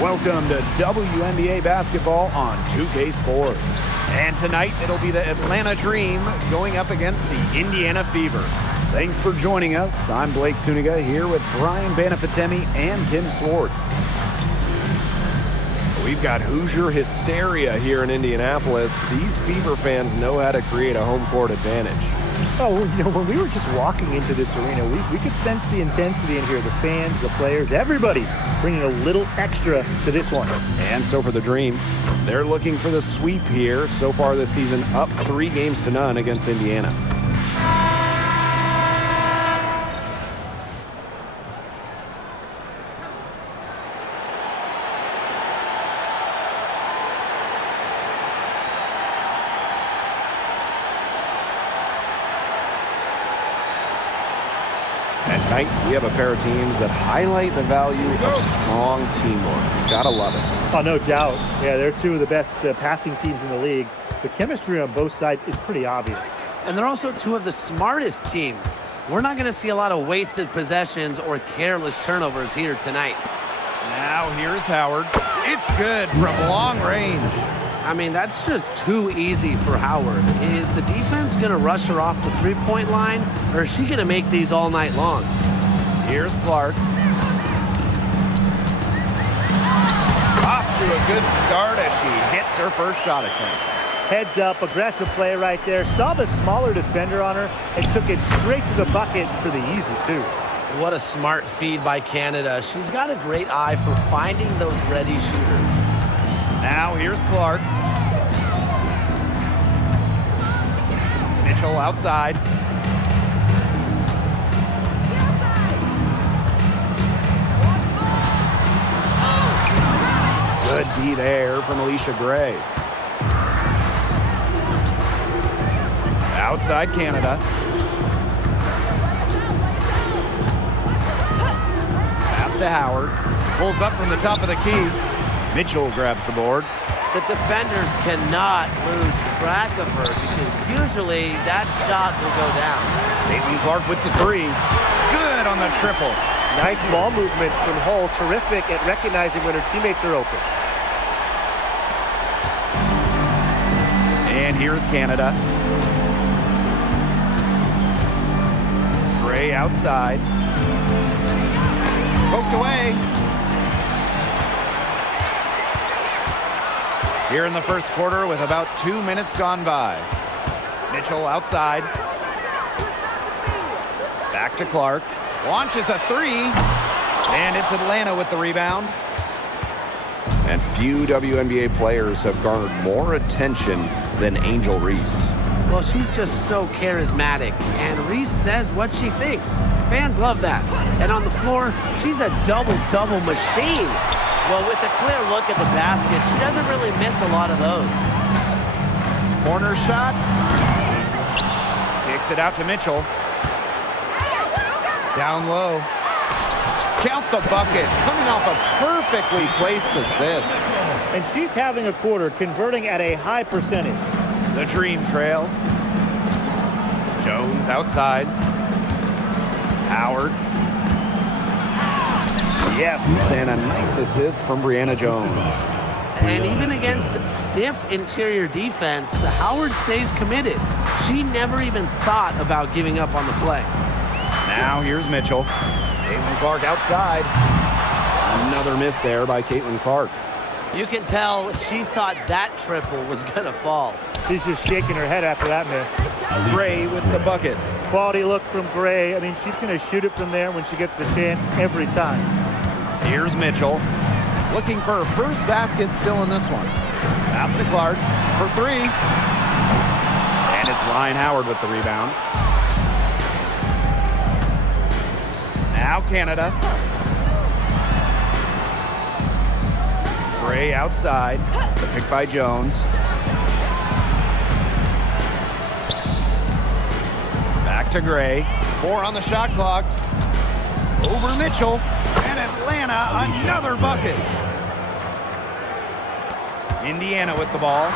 Welcome to WNBA basketball on 2K Sports. And tonight it'll be the Atlanta Dream going up against the Indiana Fever. Thanks for joining us. I'm Blake Suniga here with Brian Banafitemi and Tim Swartz. We've got Hoosier hysteria here in Indianapolis. These Fever fans know how to create a home court advantage. Oh, when we were just walking into this arena, we could sense the intensity in here. The fans, the players, everybody bringing a little extra to this one. And so for the Dream, they're looking for the sweep here. So far this season, up 3-0 against Indiana. Tonight, we have a pair of teams that highlight the value of strong teamwork. Gotta love it. Oh, no doubt. Yeah, they're two of the best passing teams in the league. The chemistry on both sides is pretty obvious. And they're also two of the smartest teams. We're not going to see a lot of wasted possessions or careless turnovers here tonight. Now here's Howard. It's good from long range. I mean, that's just too easy for Howard. Is the defense going to rush her off the three-point line, or is she going to make these all night long? Here's Clark. Off to a good start as she hits her first shot attempt. Heads up, aggressive play right there. Saw the smaller defender on her and took it straight to the bucket for the easy two. What a smart feed by Canada. She's got a great eye for finding those ready shooters. Now here's Clark. Mitchell outside. Good D there from Alicia Gray. Outside Canada. Pass to Howard. Pulls up from the top of the key. Mitchell grabs the board. The defenders cannot lose track of her because usually that shot will go down. Caitlin Clark with the three. Good on the triple. Nice ball movement from Hull. Terrific at recognizing when her teammates are open. And here's Canada. Gray outside. Poked away. Here in the first quarter with about 2 minutes gone by. Mitchell outside. Back to Clark. Launches a three. And it's Atlanta with the rebound. And few WNBA players have garnered more attention than Angel Reese. Well, she's just so charismatic, and Reese says what she thinks. Fans love that. And on the floor, she's a double-double machine. Well, with a clear look at the basket, she doesn't really miss a lot of those. Corner shot. Kicks it out to Mitchell. Down low. Count the bucket. Coming off a perfectly placed assist. And she's having a quarter, converting at a high percentage. The Dream trail. Jones outside. Howard. Yes, and a nice assist from Brianna Jones. And even against stiff interior defense, Howard stays committed. She never even thought about giving up on the play. Now here's Mitchell. Caitlin Clark outside. Another miss there by Caitlin Clark. You can tell she thought that triple was going to fall. She's just shaking her head after that miss. Gray with the bucket. Quality look from Gray. I mean, she's going to shoot it from there when she gets the chance every time. Here's Mitchell. Looking for her first basket still in this one. Pass to Clark for three. And it's Ryan Howard with the rebound. Now Canada. Gray outside. The pick by Jones. Back to Gray. 4 on the shot clock. Over Mitchell. And Atlanta, another bucket. Indiana with the ball.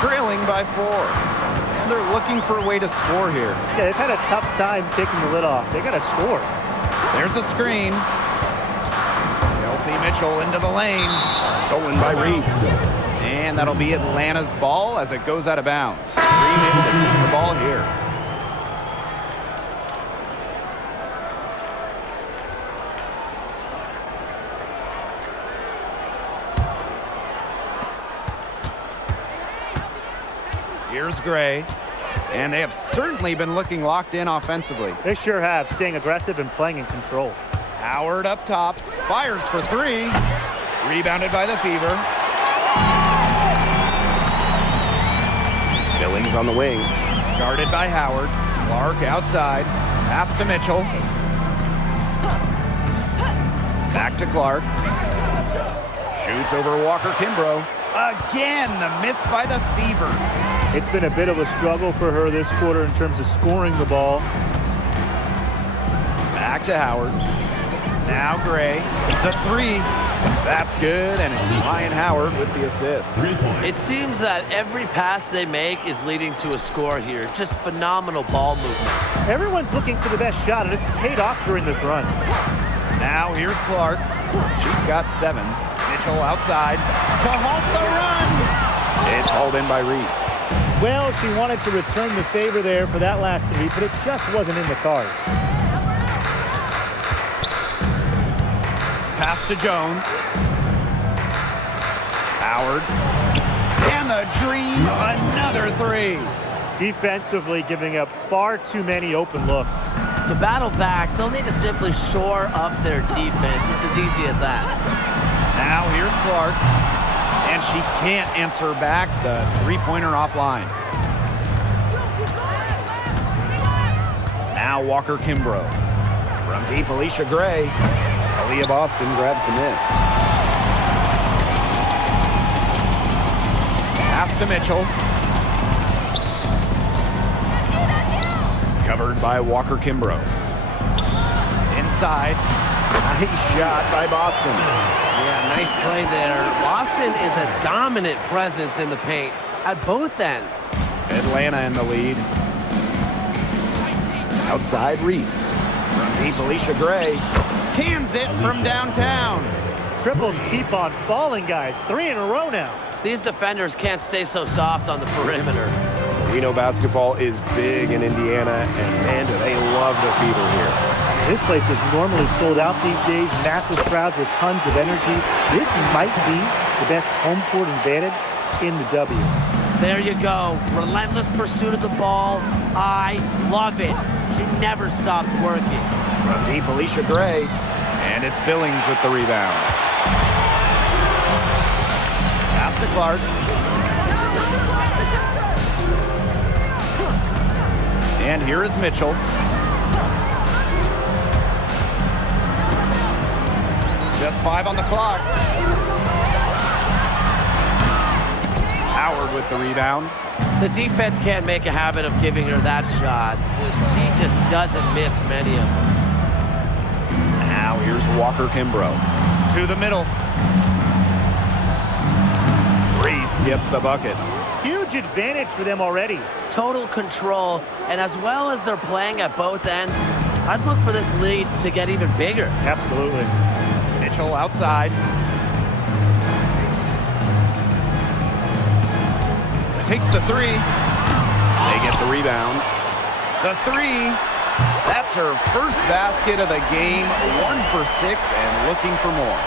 Trailing by 4. And they're looking for a way to score here. Yeah, they've had a tough time taking the lid off. They got to score. There's a screen. We'll see Mitchell into the lane. Stolen by Reese. And that'll be Atlanta's ball as it goes out of bounds. Scream able to keep the ball here. Here's Gray. And they have certainly been looking locked in offensively. They sure have, staying aggressive and playing in control. Howard up top, fires for three. Rebounded by the Fever. Billings on the wing. Guarded by Howard. Clark outside. Pass to Mitchell. Back to Clark. Shoots over Walker Kimbrough. Again, the miss by the Fever. It's been a bit of a struggle for her this quarter in terms of scoring the ball. Back to Howard. Now Gray. The three. That's good, and it's Ryan Howard with the assist. It seems that every pass they make is leading to a score here. Just phenomenal ball movement. Everyone's looking for the best shot, and it's paid off during this run. Now here's Clark. She's got 7. Mitchell outside to halt the run. It's hauled in by Reese. Well, she wanted to return the favor there for that last 3, but it just wasn't in the cards. Pass to Jones. Howard. And the Dream, another 3. Defensively giving up far too many open looks. To battle back, they'll need to simply shore up their defense. It's as easy as that. Now here's Clark. And she can't answer back the three-pointer offline. Now Walker Kimbrough. From deep, Alicia Gray. Aaliyah Boston grabs the miss. Pass to Mitchell. Covered by Walker Kimbrough. Inside. Nice shot by Boston. Yeah, nice play there. Boston is a dominant presence in the paint at both ends. Atlanta in the lead. Outside Reese. From deep, Alicia Gray. Cans it from downtown. Triples keep on falling, guys. 3 in a row now. These defenders can't stay so soft on the perimeter. We know basketball is big in Indiana, and man, do they love the Fever here. This place is normally sold out these days. Massive crowds with tons of energy. This might be the best home court advantage in the W. There you go. Relentless pursuit of the ball. I love it. She never stopped working. From deep, Alicia Gray. And it's Billings with the rebound. Pass to Clark. And here is Mitchell. Just 5 on the clock. Howard with the rebound. The defense can't make a habit of giving her that shot. So she just doesn't miss many of them. Now here's Walker Kimbrough. To the middle. Reese gets the bucket. Huge advantage for them already. Total control, and as well as they're playing at both ends, I'd look for this lead to get even bigger. Absolutely. Mitchell outside. Takes the 3. They get the rebound. The 3. That's her first basket of the game. 1 for 6 and looking for more.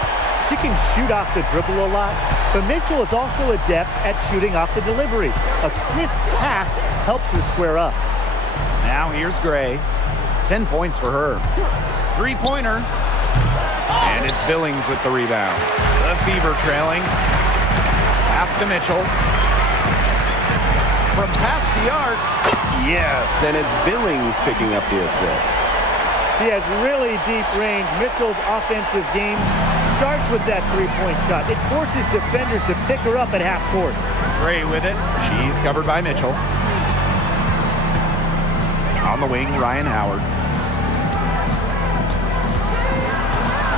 She can shoot off the dribble a lot, but Mitchell is also adept at shooting off the delivery. A crisp pass helps her square up. Now here's Gray. 10 points for her. 3-pointer. And it's Billings with the rebound. The Fever trailing. Pass to Mitchell. From past the arc. Yes, and it's Billings picking up the assist. She has really deep range. Mitchell's offensive game starts with that three-point shot. It forces defenders to pick her up at half court. Gray with it. She's covered by Mitchell. On the wing, Ryan Howard.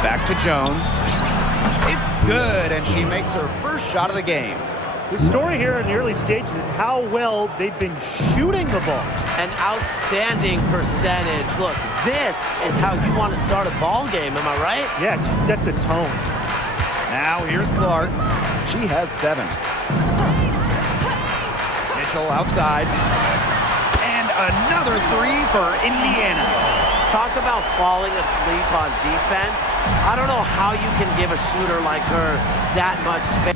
Back to Jones. It's good, and she makes her first shot of the game. The story here in the early stages is how well they've been shooting the ball. An outstanding percentage. Look, this is how you want to start a ball game, am I right? Yeah, it just sets a tone. Now here's Clark. She has 7. Mitchell outside. And another 3 for Indiana. Talk about falling asleep on defense. I don't know how you can give a shooter like her that much space.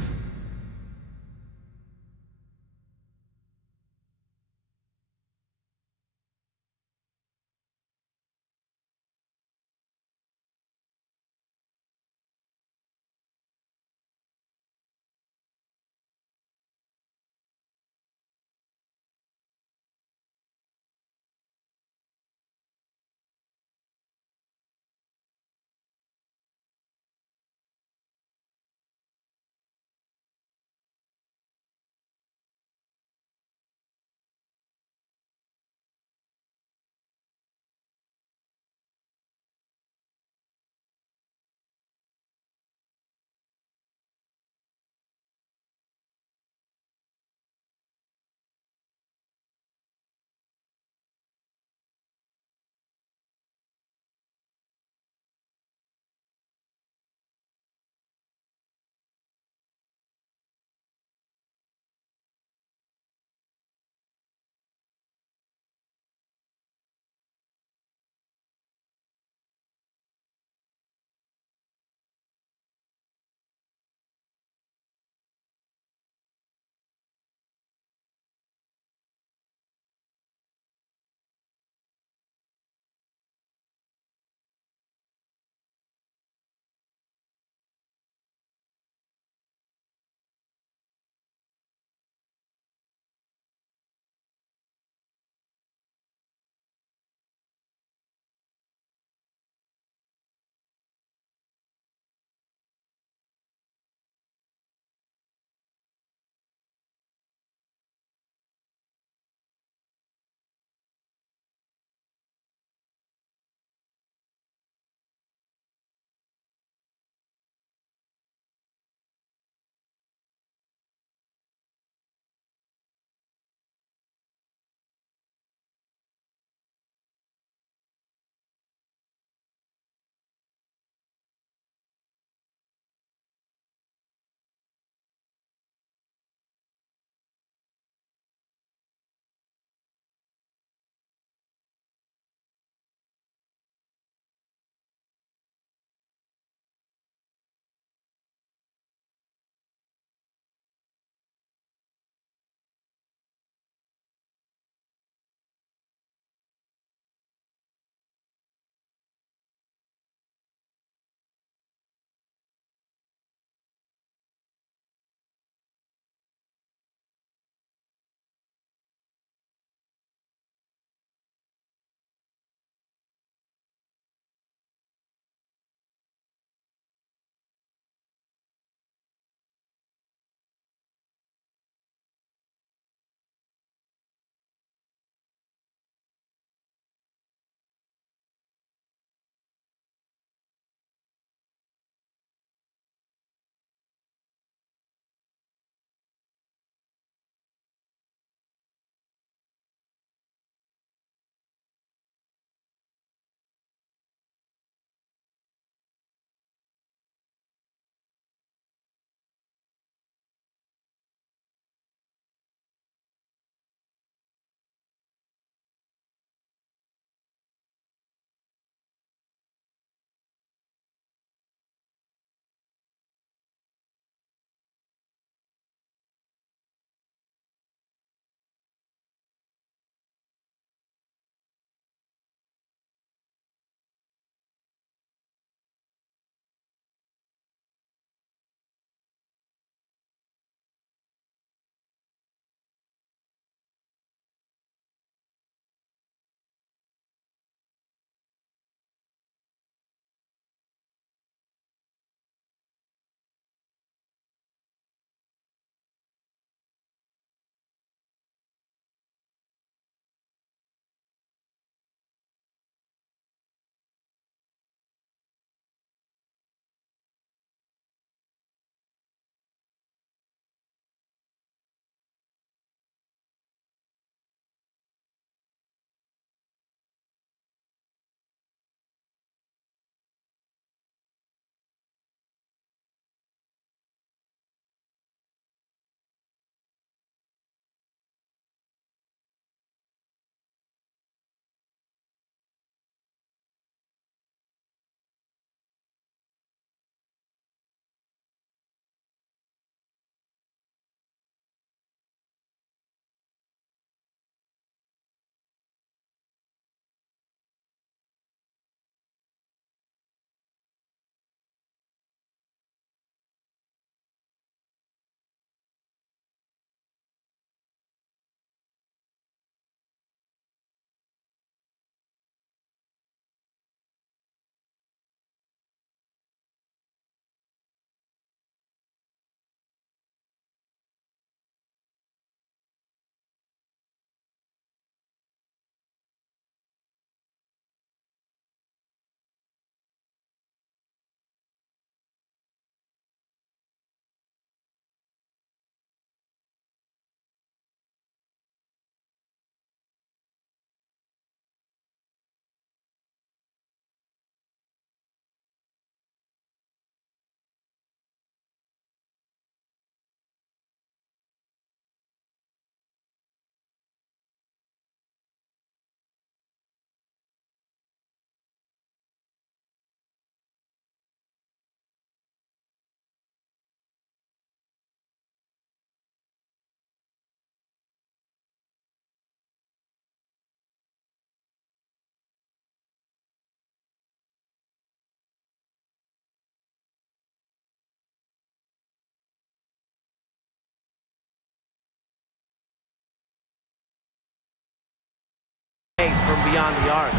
beyond the arc.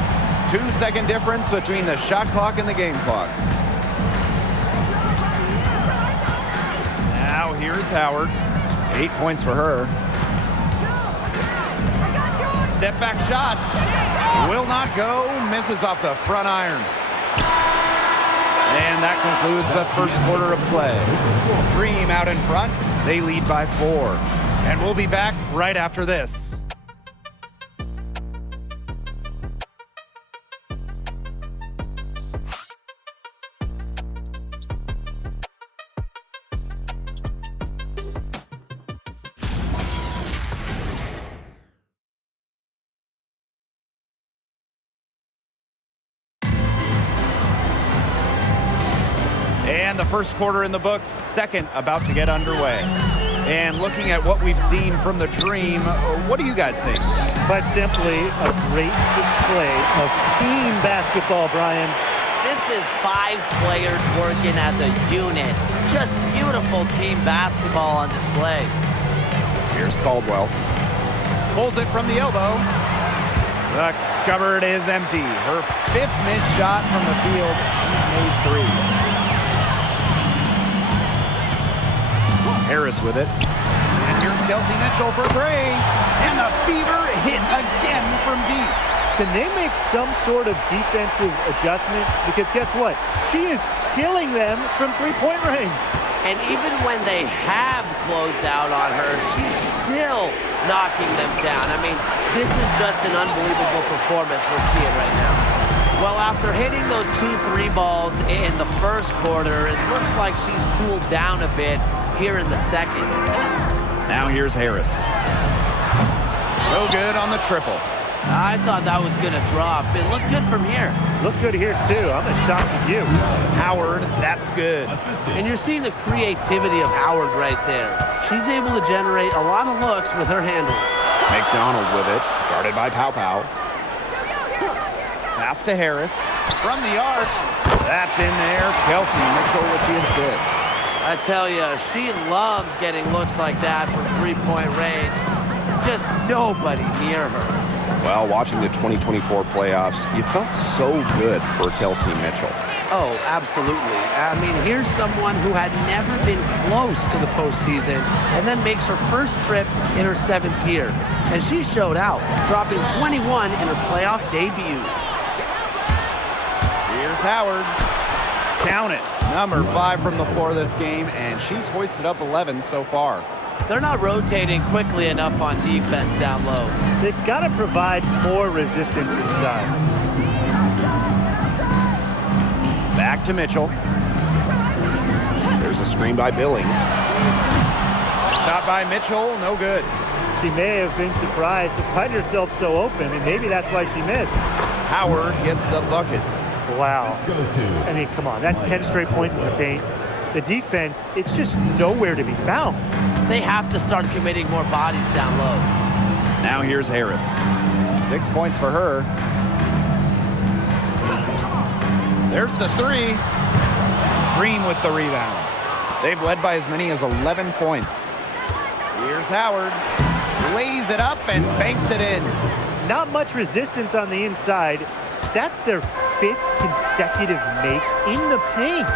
2-second difference between the shot clock and the game clock. Now here's Howard. 8 points for her. Step back shot. Will not go. Misses off the front iron. And that concludes the first quarter of play. Dream out in front. They lead by 4. And we'll be back right after this. And the first quarter in the books, second about to get underway. And looking at what we've seen from the Dream, what do you guys think? But simply a great display of team basketball, Brian. This is 5 players working as a unit. Just beautiful team basketball on display. Here's Caldwell. Pulls it from the elbow. The cupboard is empty. Her 5th missed shot from the field. She's made 3. Harris with it. And here's Kelsey Mitchell for 3. And the Fever hit again from deep. Can they make some sort of defensive adjustment? Because guess what? She is killing them from three-point range. And even when they have closed out on her, she's still knocking them down. I mean, this is just an unbelievable performance we're seeing right now. Well, after hitting those 2 3 balls in the first quarter, it looks like she's cooled down a bit here in the second. Now here's Harris. No good on the triple. I thought that was going to drop. It looked good from here. Look good here, too. I'm as shocked as you. Howard, that's good. And you're seeing the creativity of Howard right there. She's able to generate a lot of looks with her handles. McDonald with it, guarded by Pow Pow. Pass to Harris. From the arc. That's in there. Kelsey Mitchell with the assist. I tell you, she loves getting looks like that from three-point range. Just nobody near her. Well, watching the 2024 playoffs, you felt so good for Kelsey Mitchell. Oh, absolutely. I mean, here's someone who had never been close to the postseason and then makes her first trip in her 7th year. And she showed out, dropping 21 in her playoff debut. Here's Howard. Count it. Number 5 from the floor this game, and she's hoisted up 11 so far. They're not rotating quickly enough on defense down low. They've got to provide more resistance inside. Back to Mitchell. There's a screen by Billings. Shot by Mitchell, no good. She may have been surprised to find herself so open, and maybe that's why she missed. Howard gets the bucket. Wow. I mean, come on. That's 10 straight points in the paint. The defense, it's just nowhere to be found. They have to start committing more bodies down low. Now here's Harris. 6 points for her. There's the 3. Green with the rebound. They've led by as many as 11 points. Here's Howard. Lays it up and banks it in. Not much resistance on the inside. That's their 5th consecutive make in the paint.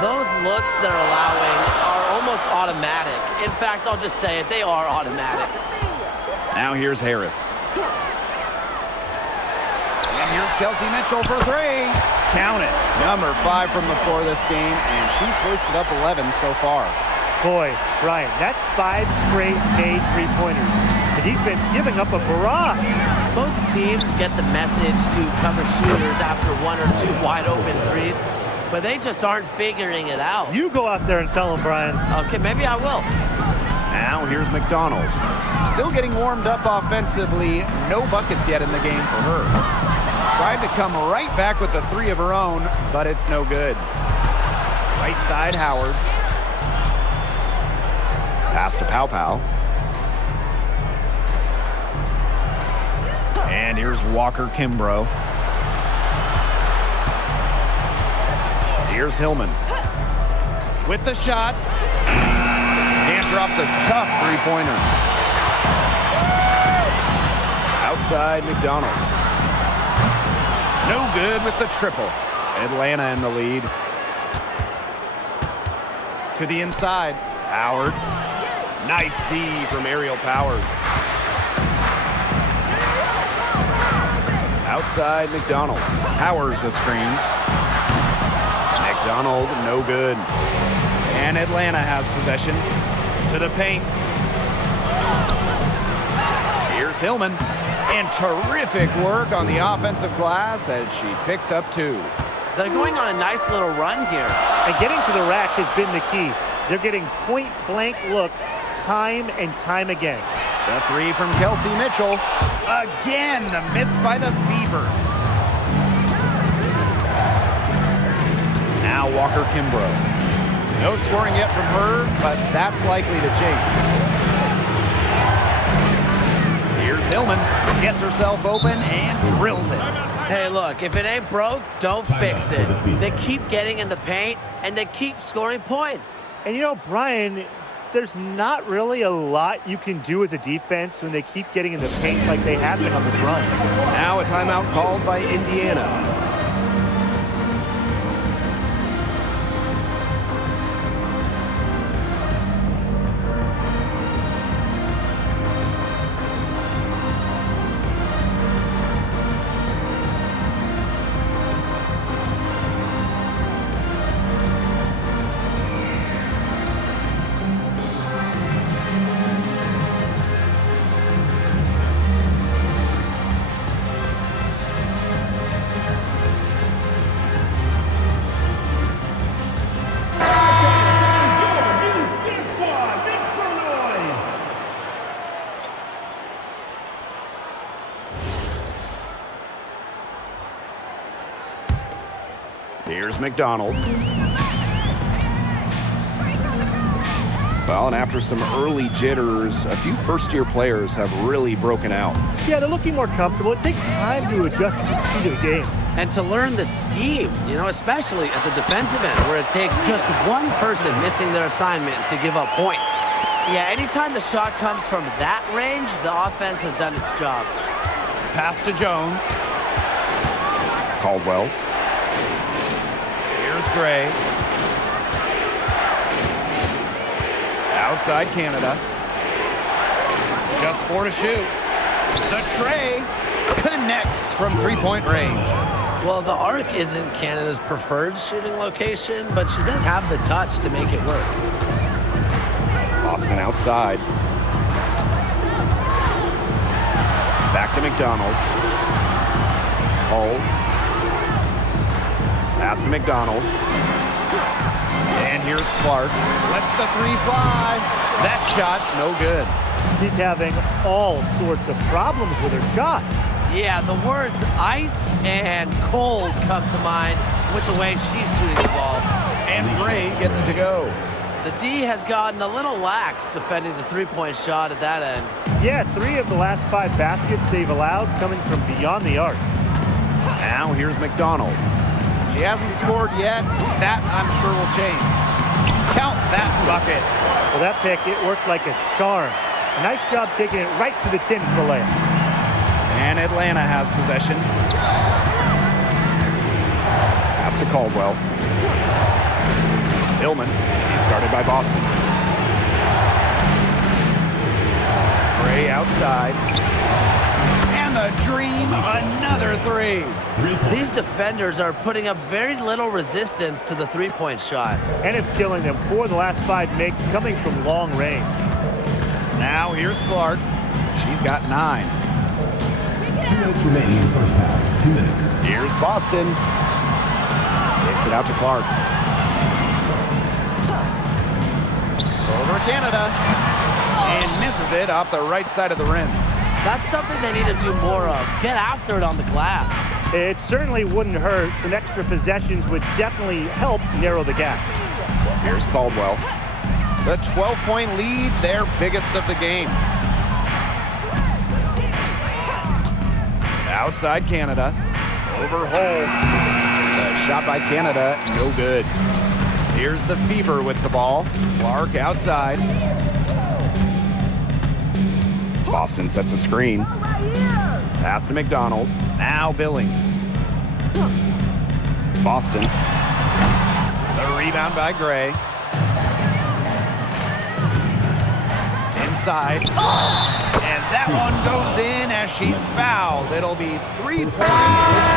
Those looks they're allowing are almost automatic. In fact, I'll just say it, they are automatic. Now here's Harris. And here's Kelsey Mitchell for 3. Count it. Number 5 from the floor this game, and she's hoisted up 11 so far. Boy, Brian, that's 5 straight made three-pointers. The defense giving up a barrage. Most teams get the message to cover shooters after 1 or 2 wide open threes, but they just aren't figuring it out. You go out there and tell them, Brian. Okay, maybe I will. Now here's McDonald. Still getting warmed up offensively. No buckets yet in the game for her. Tried to come right back with a 3 of her own, but it's no good. Right side, Howard. Pass to Pow Pow. And here's Walker Kimbrough. Here's Hillman. With the shot. Can't drop the tough three-pointer. Outside, McDonald. No good with the triple. Atlanta in the lead. To the inside. Howard. Nice D from Aerial Powers. Outside, McDonald. Powers a screen. McDonald, no good. And Atlanta has possession. To the paint. Here's Hillman. And terrific work on the offensive glass as she picks up 2. They're going on a nice little run here. And getting to the rack has been the key. They're getting point-blank looks time and time again. The 3 from Kelsey Mitchell. Again, the miss by the Fever. Now Walker Kimbrough. No scoring yet from her, but that's likely to change. Here's Hillman. Gets herself open and drills it. Hey, look, if it ain't broke, don't fix it. They keep getting in the paint, and they keep scoring points. And you know, Brian, there's not really a lot you can do as a defense when they keep getting in the paint like they have been on this run. Now a timeout called by Indiana. Here's McDonald. Well, and after some early jitters, a few first-year players have really broken out. Yeah, they're looking more comfortable. It takes time to adjust to the speed of the game. And to learn the scheme, you know, especially at the defensive end, where it takes just one person missing their assignment to give up points. Yeah, anytime the shot comes from that range, the offense has done its job. Pass to Jones. Caldwell. Here's Gray. Outside Canada. Just 4 to shoot. The tray connects from three-point range. Well, the arc isn't Canada's preferred shooting location, but she does have the touch to make it work. Boston outside. Back to McDonald. Hull. Pass to McDonald. And here's Clark. Lets the 3 fly. That shot, no good. She's having all sorts of problems with her shot. Yeah, the words ice and cold come to mind with the way she's shooting the ball. And Gray gets it to go. The D has gotten a little lax defending the three-point shot at that end. Yeah, 3 of the last 5 baskets they've allowed coming from beyond the arc. Now here's McDonald. She hasn't scored yet. That, I'm sure, will change. Count that bucket. Well, that pick, it worked like a charm. A nice job taking it right to the tin for the layup. And Atlanta has possession. Pass to Caldwell. Hillman. He's started by Boston. Gray outside. And the dream, another 3. These defenders are putting up very little resistance to the three-point shot. And it's killing them. 4 of the last 5 makes coming from long range. Now here's Clark. She's got 9. 2 minutes remaining in the first half. 2 minutes. Here's Boston. Kicks it out to Clark. Over Canada. And misses it off the right side of the rim. That's something they need to do more of. Get after it on the glass. It certainly wouldn't hurt. Some extra possessions would definitely help narrow the gap. Here's Caldwell. The 12-point lead, their biggest of the game. Outside Canada. Over Hull. The shot by Canada, no good. Here's the Fever with the ball. Clark outside. Boston sets a screen. Pass to McDonald. Now Billings. Boston. The rebound by Gray. Inside. And that one goes in as she's fouled. It'll be 3 points if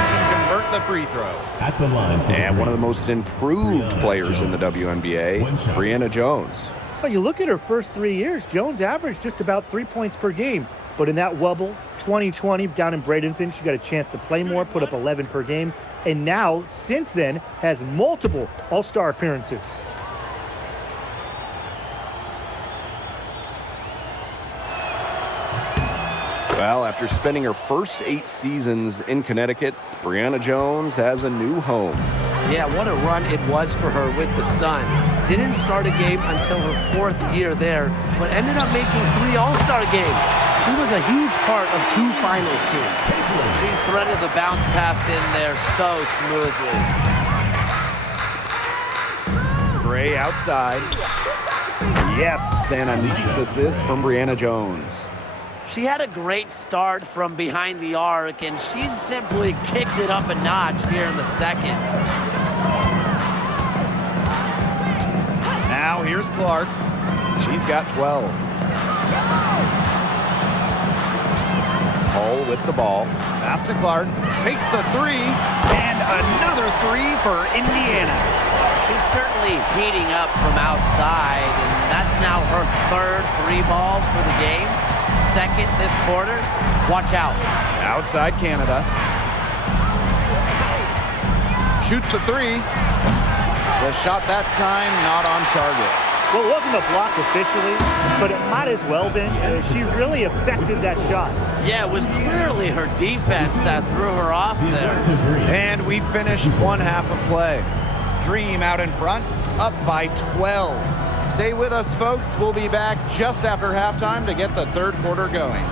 she can convert the free throw. At the line for And one of the Green, most improved players in the WNBA, Brianna Jones. Well, you look at her first 3 years, Jones averaged just about 3 points per game. But in that wubble, 2020 down in Bradenton, she got a chance to play more, put up 11 per game. And now, since then, has multiple All-Star appearances. Well, after spending her first 8 seasons in Connecticut, Brianna Jones has a new home. Yeah, what a run it was for her with the Sun. Didn't start a game until her 4th year there, but ended up making 3 All-Star games. She was a huge part of 2 finals teams. She threaded the bounce pass in there so smoothly. Gray outside. Yes, and a nice assist from Brianna Jones. She had a great start from behind the arc, and she's simply kicked it up a notch here in the second. Now here's Clark. She's got 12. Hull with the ball. Pass to Clark. Takes the 3. And another 3 for Indiana. She's certainly heating up from outside, and that's now her 3rd 3-ball for the game. 2nd this quarter. Watch out. Outside Canada. Shoots the 3. The shot that time not on target. Well, it wasn't a block officially, but it might as well been. She really affected that shot. Yeah, it was clearly her defense that threw her off there. to Green. And we finished one half of play. Dream out in front, up by 12. Stay with us, folks. We'll be back just after halftime to get the 3rd quarter going.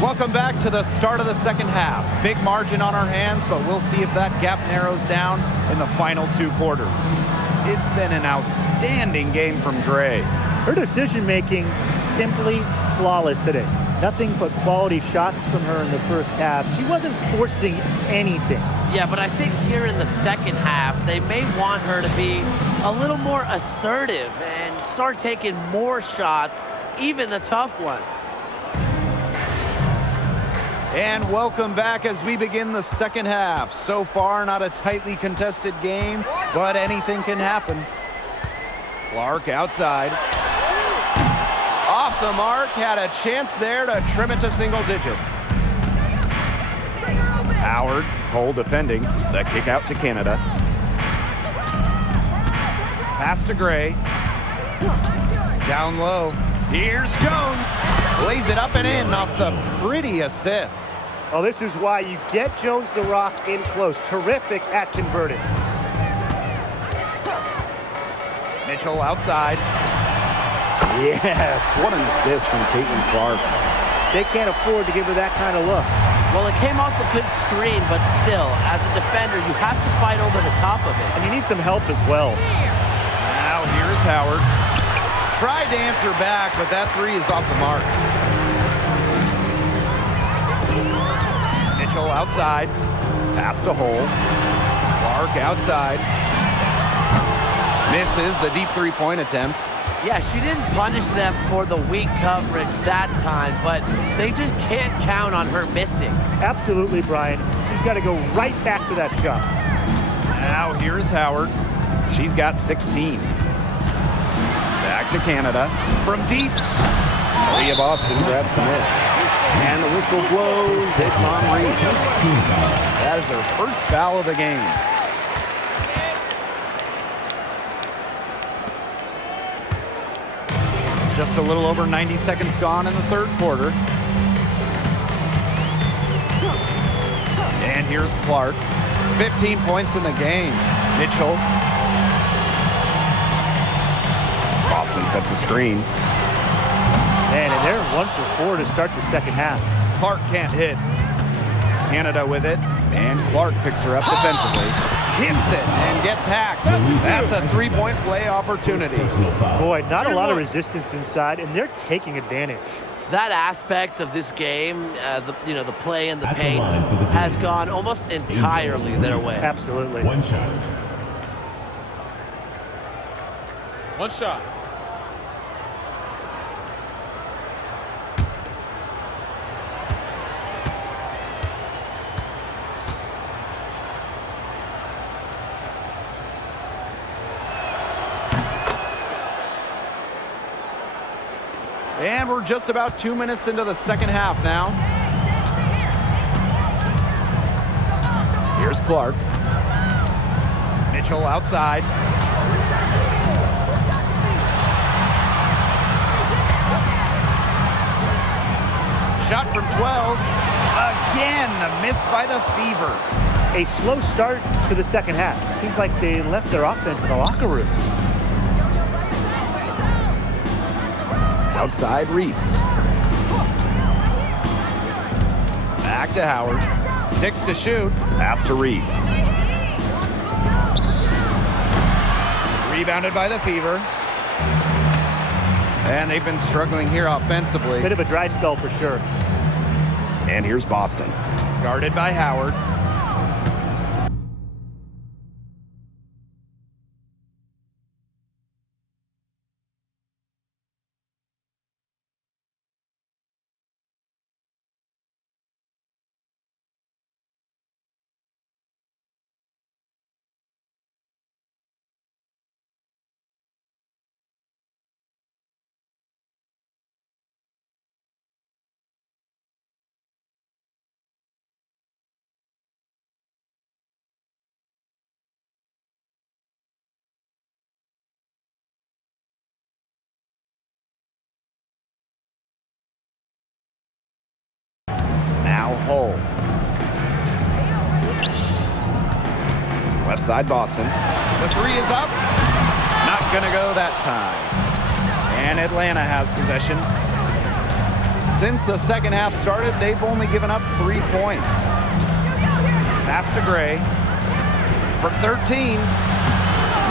Welcome back to the start of the second half. Big margin on our hands, but we'll see if that gap narrows down in the final 2 quarters. It's been an outstanding game from Gray. Her decision-making simply flawless today. Nothing but quality shots from her in the first half. She wasn't forcing anything. Yeah, but I think here in the second half, they may want her to be a little more assertive and start taking more shots, even the tough ones. And welcome back as we begin the second half. So far, not a tightly contested game, but anything can happen. Clark outside. Off the mark, had a chance there to trim it to single digits. Howard, Hull defending. The kick out to Canada. Pass to Gray. Down low. Here's Jones. Lays it up and in off the pretty assist. Oh, this is why you get Jones the Rock in close. Terrific at converting. Mitchell outside. Yes, what an assist from Caitlin Clark. They can't afford to give her that kind of look. Well, it came off a good screen, but still, as a defender, you have to fight over the top of it. And you need some help as well. Now here's Howard. Tried to answer back, but that 3 is off the mark. Mitchell outside. Pass to Hull. Clark outside. Misses the deep 3-point attempt. Yeah, she didn't punish them for the weak coverage that time, but they just can't count on her missing. Absolutely, Brian. She's got to go right back to that shot. Now here's Howard. She's got 16. Back to Canada. From deep. Aaliyah Boston grabs the miss. And the whistle blows. It's on Reese. That is her first foul of the game. Just a little over 90 seconds gone in the third quarter. And here's Clark. 15 points in the game. Mitchell. Boston sets a screen. Man, and they're 1 for 4 to start the second half. Clark can't hit. Canada with it. And Clark picks her up defensively. Hits it and gets hacked. That's a three-point play opportunity. Boy, not a lot of resistance inside, and they're taking advantage. That aspect of this game, the play in the paint, has gone almost entirely their way. Absolutely. One shot. One shot. And we're just about 2 minutes into the second half now. Here's Clark. Mitchell outside. Shot from 12. Again, a miss by the Fever. A slow start to the second half. Seems like they left their offense in the locker room. Outside Reese. Back to Howard. 6 to shoot. Pass to Reese. Rebounded by the Fever. And they've been struggling here offensively. Bit of a dry spell for sure. And here's Boston. Guarded by Howard. Now Hull. Left side Boston. The three is up. Not gonna go that time. And Atlanta has possession. Since the second half started, they've only given up 3 points. Pass to Gray. From 13.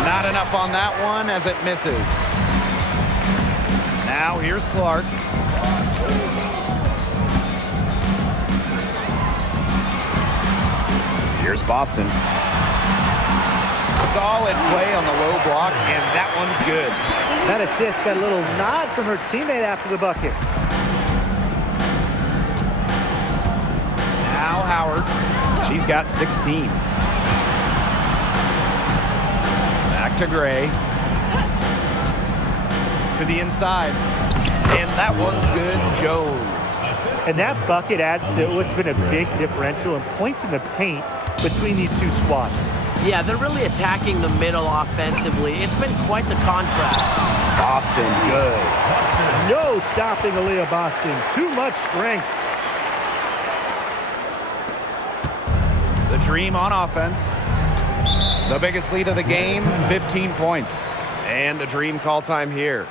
Not enough on that one as it misses. Now here's Clark. Here's Boston. Solid play on the low block, and that one's good. That assist got a little nod from her teammate after the bucket. Now Howard. She's got 16. Back to Gray. To the inside. And that one's good. Jones. And that bucket adds to what's been a big differential in points in the paint between these two squads. Yeah, they're really attacking the middle offensively. It's been quite the contrast. Boston, good. No stopping Aaliyah Boston. Too much strength. The Dream on offense. The biggest lead of the game, 15 points. And the Dream call time here.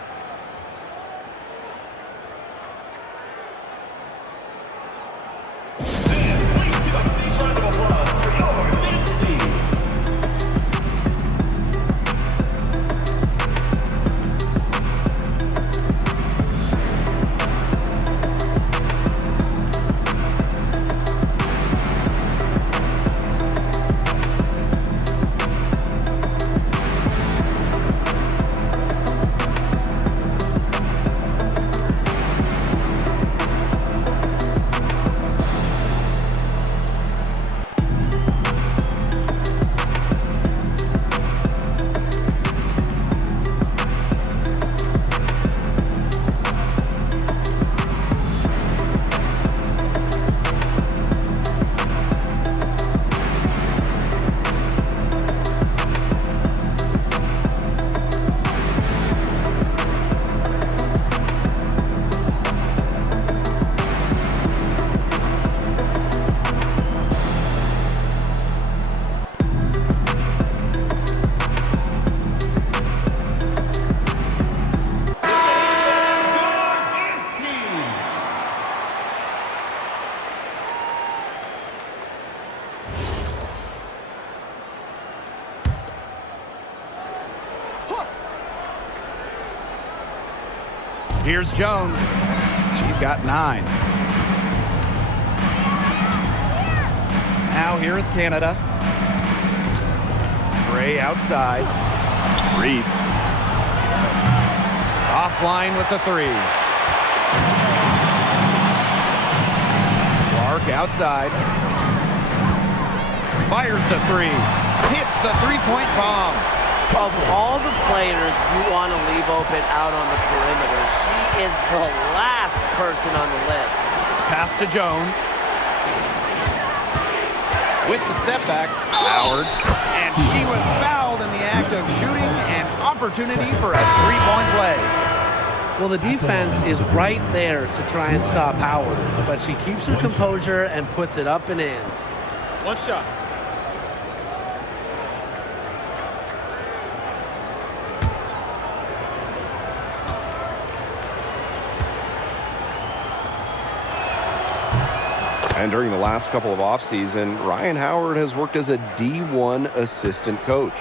Here's Jones. She's got 9. Now here is Canada. Gray outside. Reese. Offline with the 3. Clark outside. Fires the 3. Hits the 3-point bomb. Of all the players you want to leave open out on the perimeter, she is the last person on the list. Pass to Jones. With the step back, Howard. And she was fouled in the act of shooting, an opportunity for a 3-point play. Well, the defense is right there to try and stop Howard, but she keeps her composure and puts it up and in. 1 shot. And during the last couple of offseason, Ryan Howard has worked as a D1 assistant coach.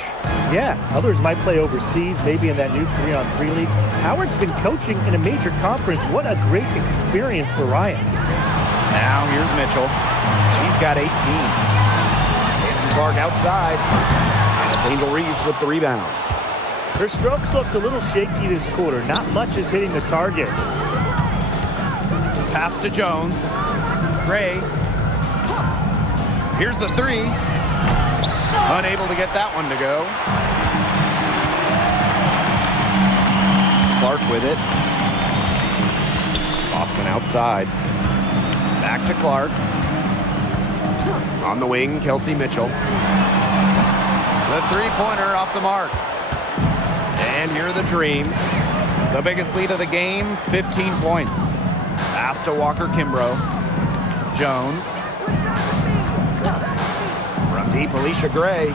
Yeah, others might play overseas, maybe in that new 3-on-3 league. Howard's been coaching in a major conference. What a great experience for Ryan. Now here's Mitchell. She's got 18. Andrew Clark outside. And it's Angel Reese with the rebound. Her strokes looked a little shaky this quarter. Not much is hitting the target. Pass to Jones. Gray. Here's the 3. Unable to get that one to go. Clark with it. Boston outside. Back to Clark. On the wing, Kelsey Mitchell. The 3-pointer off the mark. And here the Dream. The biggest lead of the game, 15 points. Pass to Walker Kimbrough. Jones. From deep, Alicia Gray.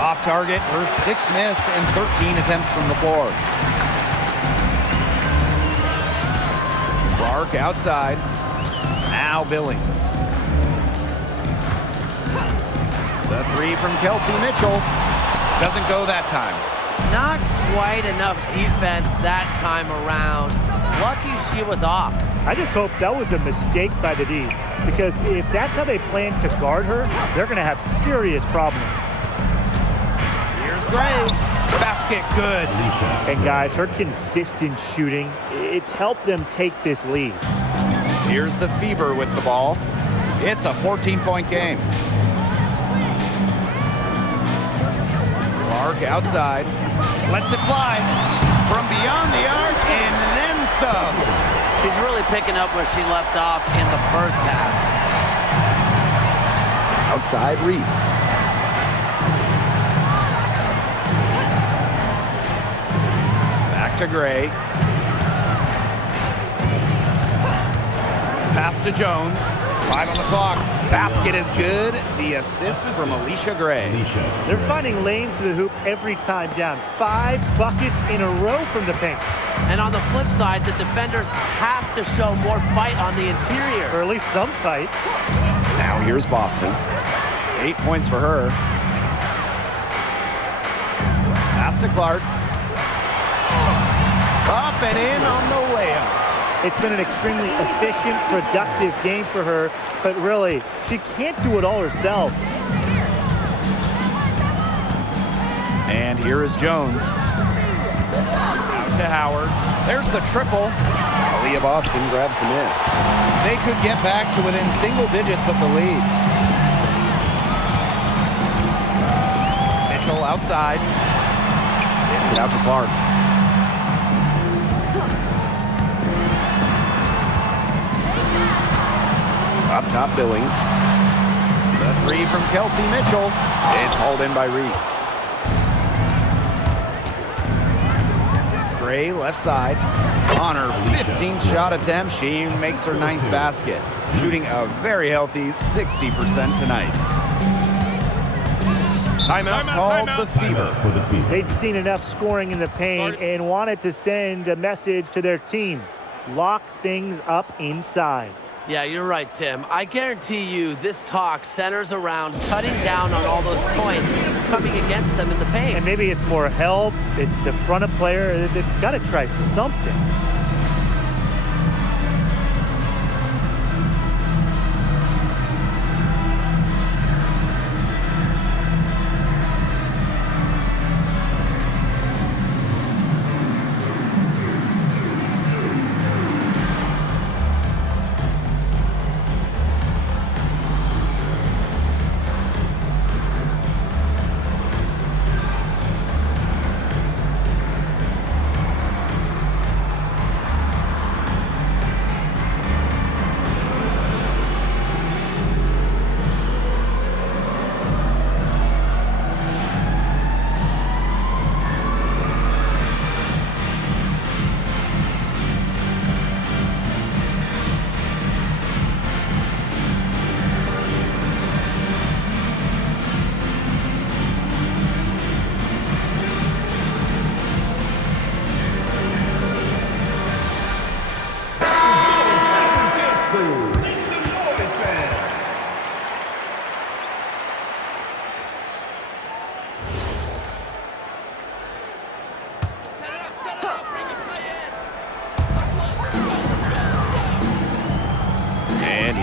Off target, her 6th miss and 13 attempts from the floor. Clark outside. Now Billings. The 3 from Kelsey Mitchell. Doesn't go that time. Not quite enough defense that time around. Lucky she was off. I just hope that was a mistake by the D, because if that's how they plan to guard her, they're going to have serious problems. Here's Gray. Basket good. And guys, her consistent shooting, it's helped them take this lead. Here's the Fever with the ball. It's a 14-point game. Clark outside. Lets it fly. From beyond the arc and then some. She's really picking up where she left off in the first half. Outside Reese. Back to Gray. Pass to Jones. 5 on the clock. Basket is good. The assist from Alicia Gray. They're finding lanes to the hoop every time down. 5 buckets in a row from the paint. And on the flip side, the defenders have to show more fight on the interior. Or at least some fight. Now here's Boston. 8 points for her. Pass to Clark. Up and in on the layup. It's been an extremely efficient, productive game for her, but really, she can't do it all herself. And here is Jones. Out to Howard. There's the triple. Aaliyah Boston grabs the miss. They could get back to within single digits of the lead. Mitchell outside. Gets it out to Clark. Up top, Billings. The 3 from Kelsey Mitchell. It's hauled in by Reese. Gray left side. On her 15th shot attempt, she makes her 9th basket. Shooting a very healthy 60% tonight. Timeout called the Fever. They'd seen enough scoring in the paint and wanted to send a message to their team. Lock things up inside. Yeah, you're right, Tim. I guarantee you this talk centers around cutting down on all those points coming against them in the paint. And maybe it's more help. It's the front of player. They've got to try something.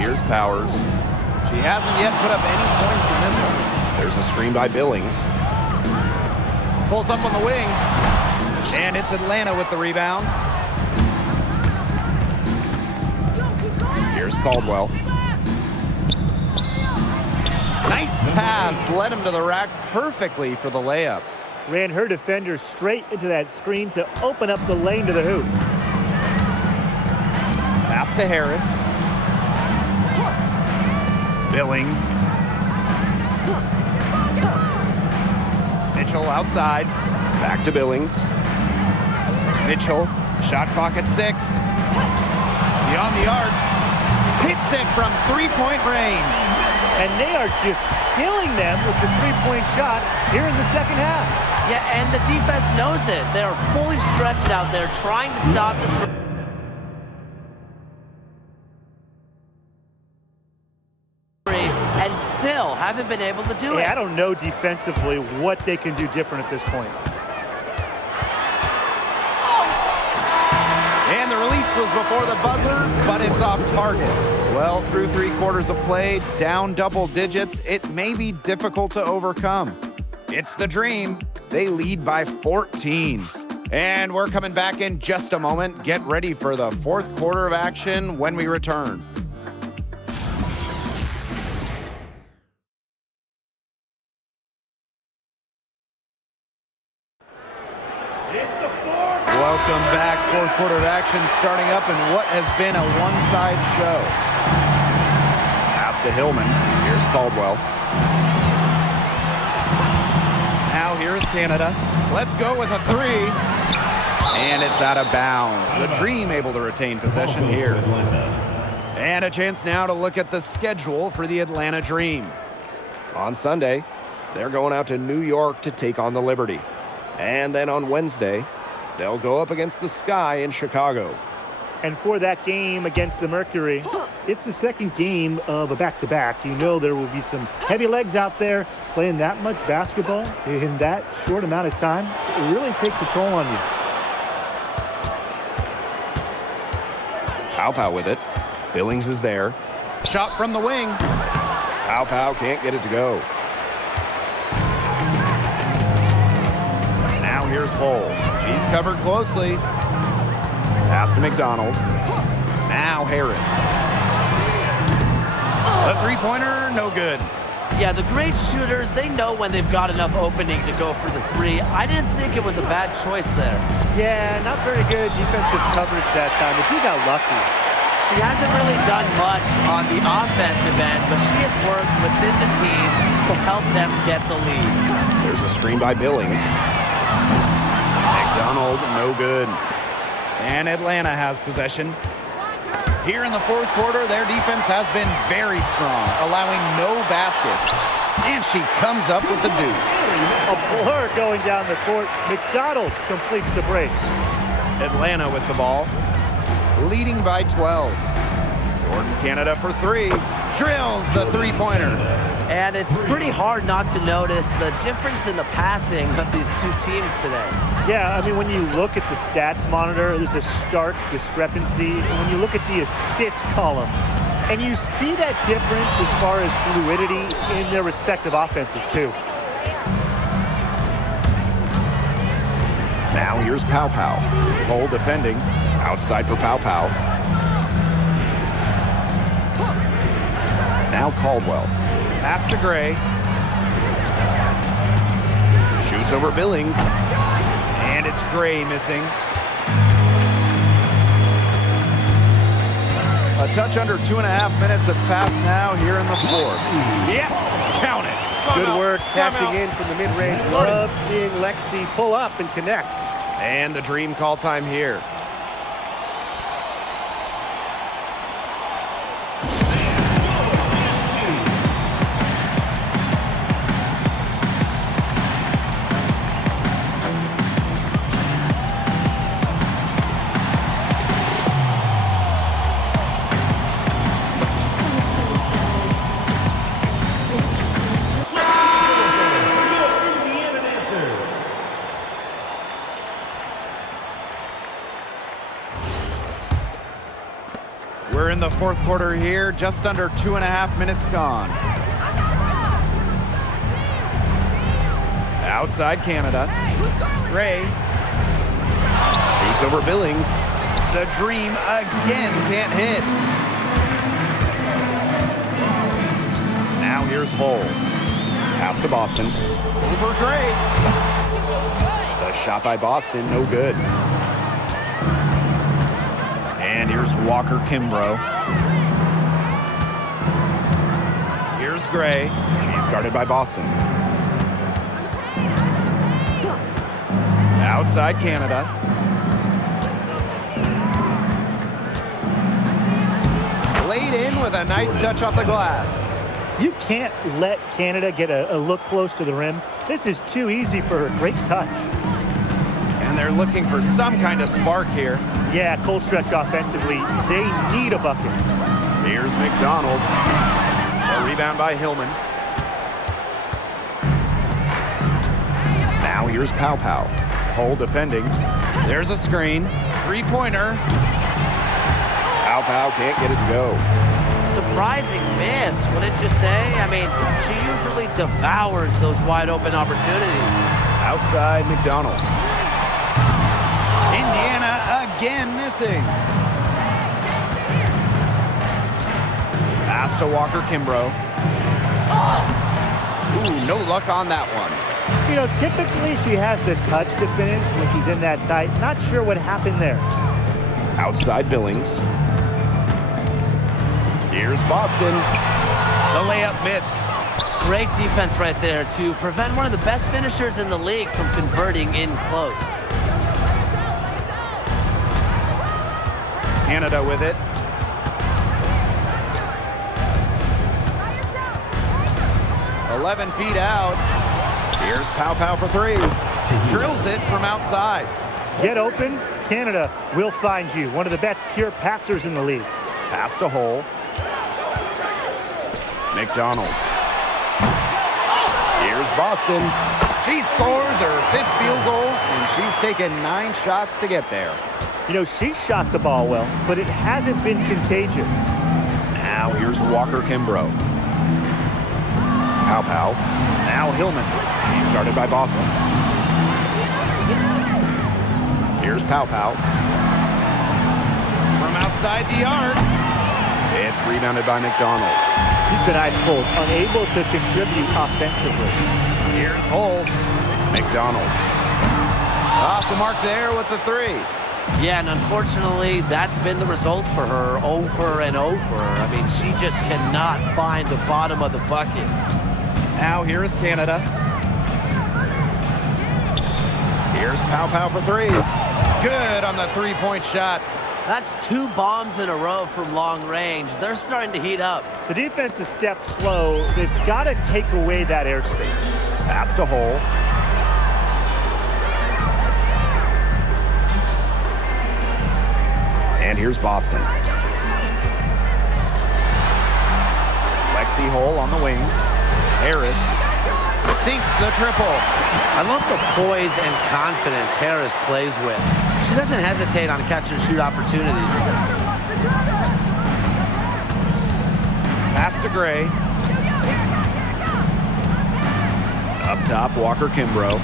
Here's Powers. She hasn't yet put up any points in this one. There's a screen by Billings. Pulls up on the wing. And it's Atlanta with the rebound. Here's Caldwell. Nice pass. Led him to the rack perfectly for the layup. Ran her defender straight into that screen to open up the lane to the hoop. Pass to Harris. Billings. Mitchell outside. Back to Billings. Mitchell, shot clock at 6. Beyond the arc. Hits it from three-point range. And they are just killing them with the three-point shot here in the second half. Yeah, and the defense knows it. They are fully stretched out there trying to stop the three and still haven't been able to do it. I don't know defensively what they can do different at this point. And the release was before the buzzer, but it's off target. Well, through 3 quarters of play, down double digits, it may be difficult to overcome. It's the Dream. They lead by 14. And we're coming back in just a moment. Get ready for the 4th quarter of action when we return. Welcome back. 4th quarter of action starting up in what has been a one-side show. Pass to Hillman. Here's Caldwell. Now here's Canada. Let's go with a 3. And it's out of bounds. The Dream able to retain possession here. And a chance now to look at the schedule for the Atlanta Dream. On Sunday, they're going out to New York to take on the Liberty. And then on Wednesday, they'll go up against the Sky in Chicago. And for that game against the Mercury, it's the second game of a back-to-back. You know there will be some heavy legs out there playing that much basketball in that short amount of time. It really takes a toll on you. Pow with it. Billings is there. Shot from the wing. Pow can't get it to go. Now here's Hull. She's covered closely. Pass to McDonald. Now Harris. The three-pointer, no good. Yeah, the great shooters, they know when they've got enough opening to go for the 3. I didn't think it was a bad choice there. Yeah, not very good defensive coverage that time, but she got lucky. She hasn't really done much on the offensive end, but she has worked within the team to help them get the lead. There's a screen by Billings. McDonald, no good. And Atlanta has possession. Here in the 4th quarter, their defense has been very strong, allowing no baskets. And she comes up with the deuce. A blur going down the court. McDonald completes the break. Atlanta with the ball, leading by 12. Jordan Canada for 3. Drills the three-pointer. And it's pretty hard not to notice the difference in the passing of these two teams today. Yeah, I mean, when you look at the stats monitor, there's a stark discrepancy. And when you look at the assist column, and you see that difference as far as fluidity in their respective offenses, too. Now here's Pow. Hull defending. Outside for Pow. Now Caldwell. Pass to Gray. Shoots over Billings. And it's Gray missing. A touch under 2.5 minutes have passed now here in the 4th. Yep, count it. Good work passing in from the mid-range. Love seeing Lexi pull up and connect. And the Dream call time here. We're in the fourth quarter here, just under 2.5 minutes gone. Outside Canada. Gray. Shoots over Billings. The dream again can't hit. Now here's Hull. Pass to Boston. Over Gray. The shot by Boston, no good. And here's Walker Kimbrough. Here's Gray. She's guarded by Boston. Outside Canada. Laid in with a nice touch off the glass. You can't let Canada get a look close to the rim. This is too easy for her. Great touch. And they're looking for some kind of spark here. Yeah, cold stretch offensively. They need a bucket. Here's McDonald. A rebound by Hillman. Now here's Pow Pow. Hull defending. There's a screen. Three-pointer. Pow Pow can't get it to go. Surprising miss, wouldn't you say? I mean, she usually devours those wide open opportunities. Outside McDonald. Indiana again missing. Pass to Walker Kimbrough. Ooh, no luck on that one. You know, typically she has the touch to finish when she's in that tight. Not sure what happened there. Outside Billings. Here's Boston. The layup missed. Great defense right there to prevent one of the best finishers in the league from converting in close. Canada with it. "11 feet out. Here's Pow Pow for three. Drills it from outside. Get open. Canada will find you. One of the best pure passers in the league. Pass to Hull. McDonald. Here's Boston. She scores her fifth field goal, and she's taken 9 shots to get there. You know, she shot the ball well, but it hasn't been contagious. Now here's Walker Kimbrough. Pow Pow. Now Hillman. He's guarded by Boston. Here's Pow Pow. From outside the arc. It's rebounded by McDonald. She's been ice cold, unable to contribute offensively. Here's Hull. McDonald. Off the mark there with the three. Yeah, and unfortunately, that's been the result for her over and over. I mean, she just cannot find the bottom of the bucket. Now here's Canada. Here's Pow Pow for three. Good on the three-point shot. That's 2 bombs in a row from long range. They're starting to heat up. The defense is stepped slow. They've got to take away that airspace. Pass to Hull. And here's Boston. Lexi Hull on the wing. Harris sinks the triple. I love the poise and confidence Harris plays with. She doesn't hesitate on catch and shoot opportunities. Pass to Gray. Up top, Walker Kimbrough.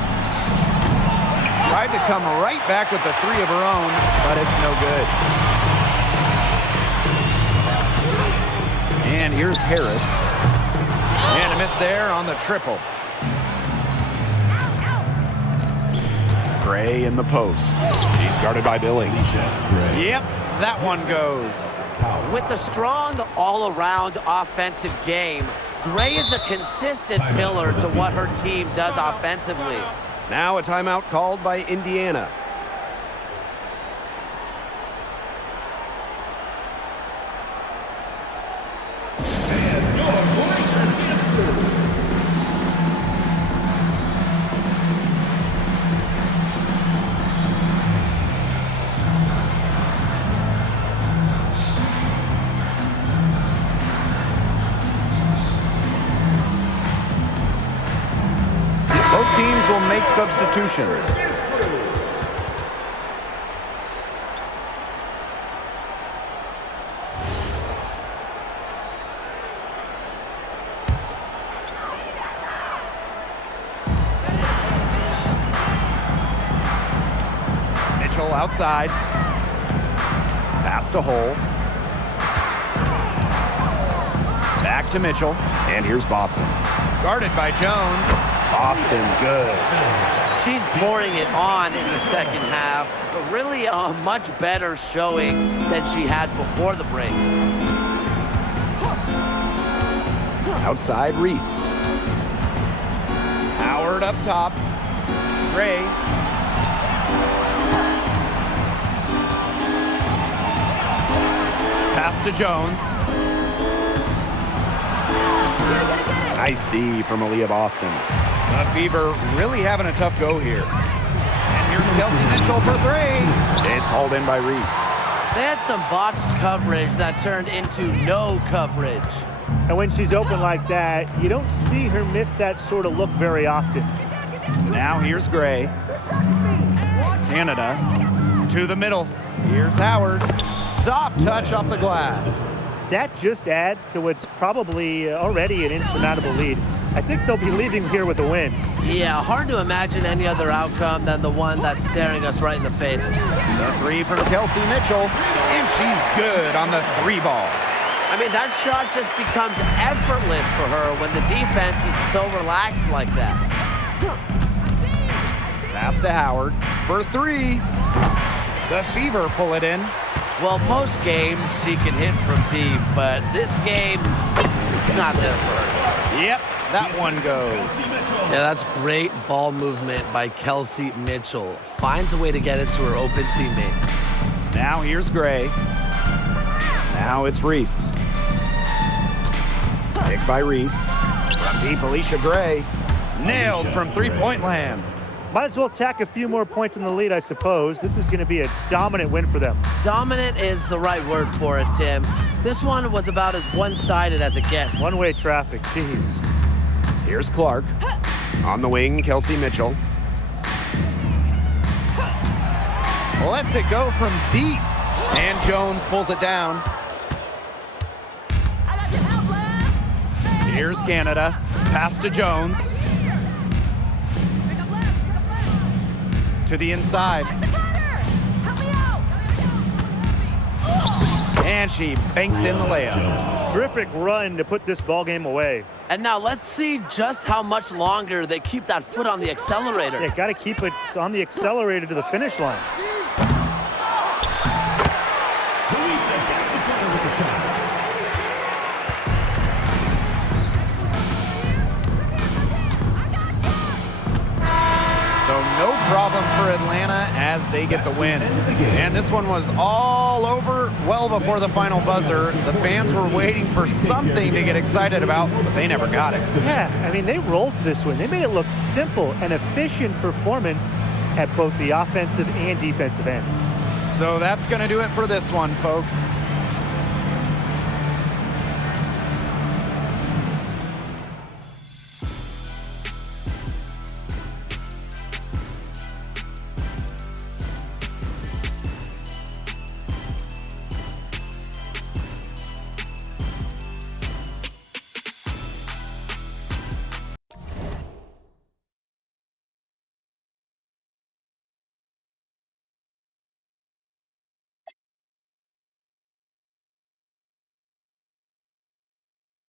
Tried to come right back with the three of her own, but it's no good. And here's Harris. And a miss there on the triple. Gray in the post. She's guarded by Billings. Yep, that one goes. With a strong all-around offensive game, Gray is a consistent pillar to what her team does offensively. Now a timeout called by Indiana. Both teams will make substitutions. outside. Pass to Hole. Back to Mitchell. And here's Boston. Guarded by Jones. Boston, good. She's pouring it on in the second half. But really a much better showing than she had before the break. Outside, Reese. Howard up top. Gray. Pass to Jones. Nice D from Aaliyah Boston. The Fever really having a tough go here. And here's Kelsey Mitchell for three. It's hauled in by Reese. They had some botched coverage that turned into no coverage. And when she's open like that, you don't see her miss that sort of look very often. Now here's Gray. Canada to the middle. Here's Howard. Soft touch off the glass. That just adds to what's probably already an insurmountable lead. I think they'll be leaving here with a win. Yeah, hard to imagine any other outcome than the one that's staring us right in the face. The three from Kelsey Mitchell. And she's good on the three ball. I mean, that shot just becomes effortless for her when the defense is so relaxed like that. Pass to Howard for three. The Fever pull it in. Well, most games she can hit from deep, but this game, it's not there for her. Yep, that one goes. Yeah, that's great ball movement by Kelsey Mitchell. Finds a way to get it to her open teammate. Now here's Gray. Now it's Reese. Pick by Reese. From deep, Alicia Gray. Nailed from three-point land. Might as well tack a few more points in the lead, I suppose. This is going to be a dominant win for them. Dominant is the right word for it, Tim. This one was about as one-sided as it gets. One-way traffic, jeez. Here's Clark. On the wing, Kelsey Mitchell. Lets it go from deep. And Jones pulls it down. Here's Canada. Pass to Jones. To the inside. And she banks in the layup. Terrific run to put this ball game away. And now let's see just how much longer they keep that foot on the accelerator. Yeah, got to keep it on the accelerator to the finish line. So no problem for Atlanta as they get the win. And this one was all over well before the final buzzer. The fans were waiting for something to get excited about, but they never got it. Yeah, I mean, they rolled to this win. They made it look simple and efficient performance at both the offensive and defensive ends. So that's going to do it for this one, folks.